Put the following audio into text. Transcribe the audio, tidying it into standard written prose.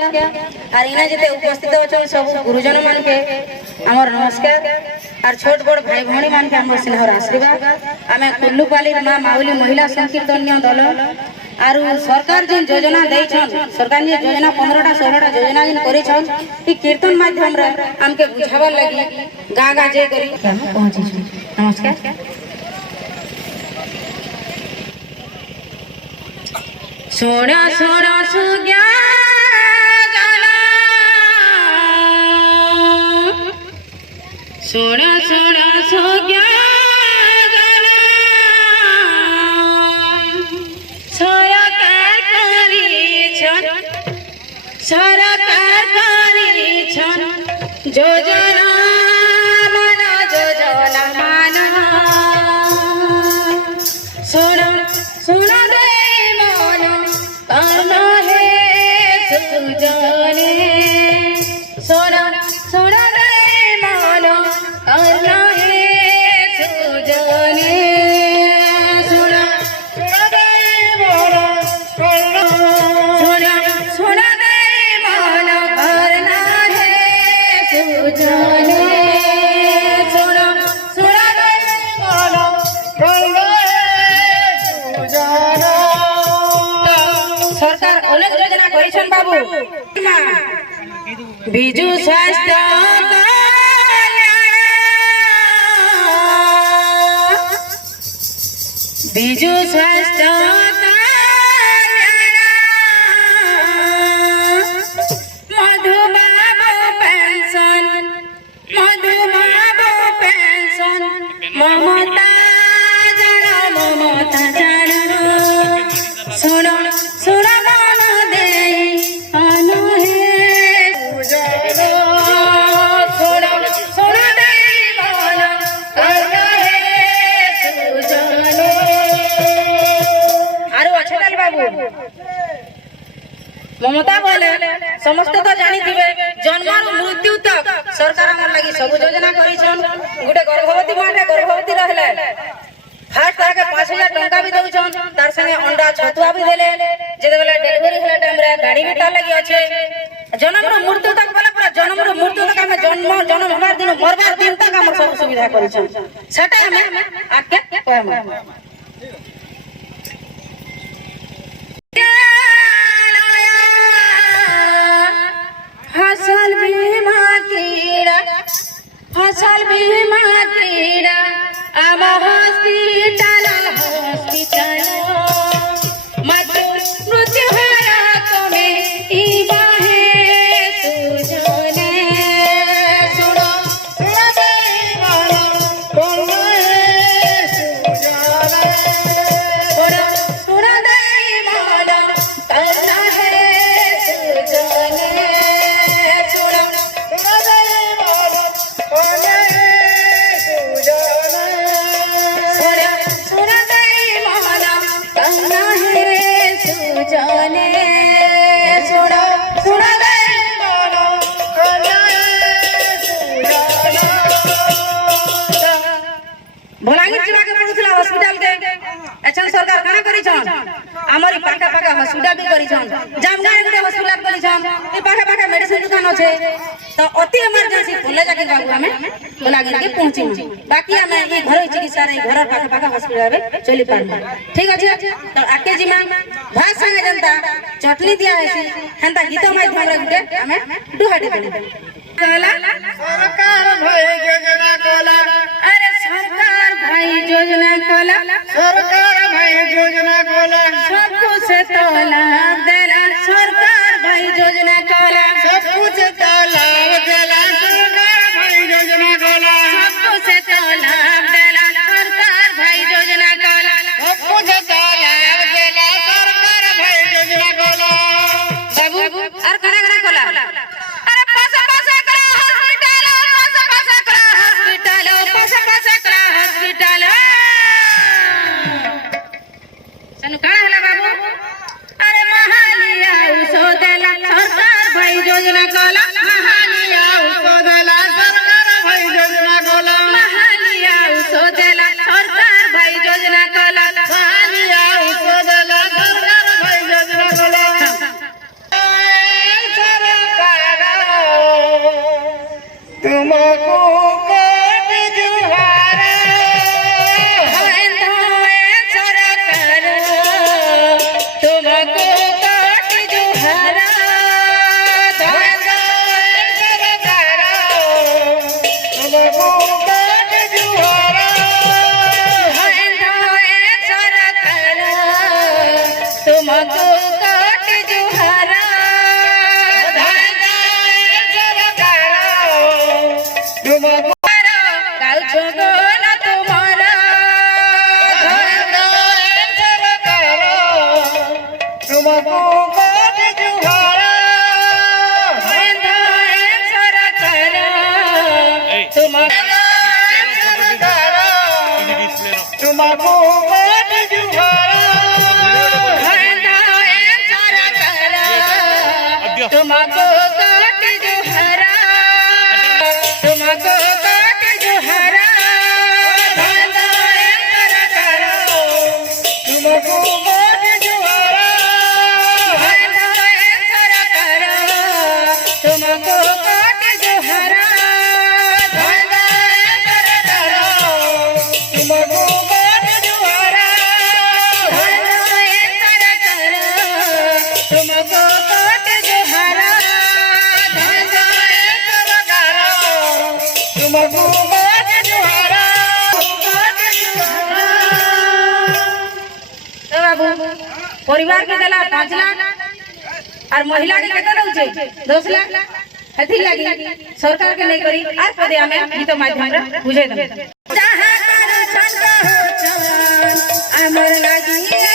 और इना जते उपस्थित अछन सब गुरुजन मान के हमर नमस्कार और छोट बड़ भाई भौणी मान के हमर स्नेहर आशीर्वाद। आमे कुल्लूपाली मां माउली महिला संकीर्तनीय दल और सरकार जिन योजना देछन सरकार जी योजना 15टा 16टा योजना जिन करिछन ई कीर्तन माध्यम रे हमके बुझावा लगी गा गा जे करी पहुंची। नमस्कार। सोना सोना सुग्या सोना सोना सुग्या सरकार करी छन योजना मन योजना मान सोना सोना दे मन करना है सुजाने सोना सोना दे मन करना है सुजाने सोना सोना दे मन सोना सोना दे मन करना है सुजाने सोना सोना दे मन करना है सुजाने। सरकार अनेक योजना करिछन बाबू बिजु स्वास्थ्य बिजु स्वास्थ्य मधुबाबू पेंशन ममता जन सुनो सुनो मन दे आनो है सुजानो सुनो सुनो दे मन करना है सुजानो। आरो अच्छे डाल बाबू ममता बोले समस्त तो जानी थिबे जन्म मृत्यु तक सरकार हमर लगी सब योजना करिछन। गुटे गर्भवती माटे गर्भवती रहले फास्ट आके 5000 टंका भी दउछन तार संगे अंडा छतुआ भी देले जेते बेला डिलीवरी होला टाइम रे गाड़ी भी तार लगी अछि जन्म रो मृत्यु तक बोला पूरा जन्म रो मृत्यु तक हमें जन्म हमार दिन मरबार दिन तक हमर सब सुविधा करिछन सेटा हमें आके कहम। फसल बीमा क्रीड़ा आम हॉस्पिटल मृत्यु कमे बाहे सुजने सुनो सुनो सुनो करना है सुजने भलांगीर जिला के पड़ुथला हॉस्पिटल के एचन सरकार काना करिछन हमरी पाका पाका हॉस्पिटल भी करिछन जामगार गुटे हॉस्पिटल करिछन ए पाका पाका मेडिसिन दुकान अछि तो अति इमरजेंसी बोले जाके बाबू हमें भलांगीर के पहुंची बाकी हमें ई घर चिकित्सा रे घर पाका पाका हॉस्पिटल रे चली पारबा ठीक अछि। तो आके जिमा भात संगे जनता चटनी दिया है हेंता गीत माध्यम रे गुटे हमें दुहाटी देली कहला सरकार भाई योजना कोला अरे सरकार भाई योजना कोला सब कुछ तो लाभ देला सरकार भाई योजना कोला सब कुछ तो लाभ देला सरकार भाई योजना कोला सब कुछ तो लाभ देला सरकार भाई योजना कोला सब कुछ तो लाभ देला सरकार भाई योजना कोला बाबू और करा करा कोला अरे पासा पासा करा हॉस्पिटल सनु काना हला बाबू अरे महालिया तुमको कोट जुहारा तुमको कोट जुहारा तुमको कोट जुहारा तुमको कोट जुहारा तुमको गाउछो गोला तुम्हारा तुमको कोट जुहारा तुमको कोट जुहारा तुमको कोट जुहारा तुमको कोट जुहारा तुमको कोट जुहारा तुमको कोट जुहारा तुमको कोट जुहारा तुमको कोट जुहारा तुमको कोट जुहारा तो बाबू परिवार के देला 5 लाख और महिला के केते दउचे 10 लाख एथि लागी सरकार के नहीं करी आर पदे हमें गीत माध्यम रे बुझे दम जहां कर संग हो चलन अमर लागी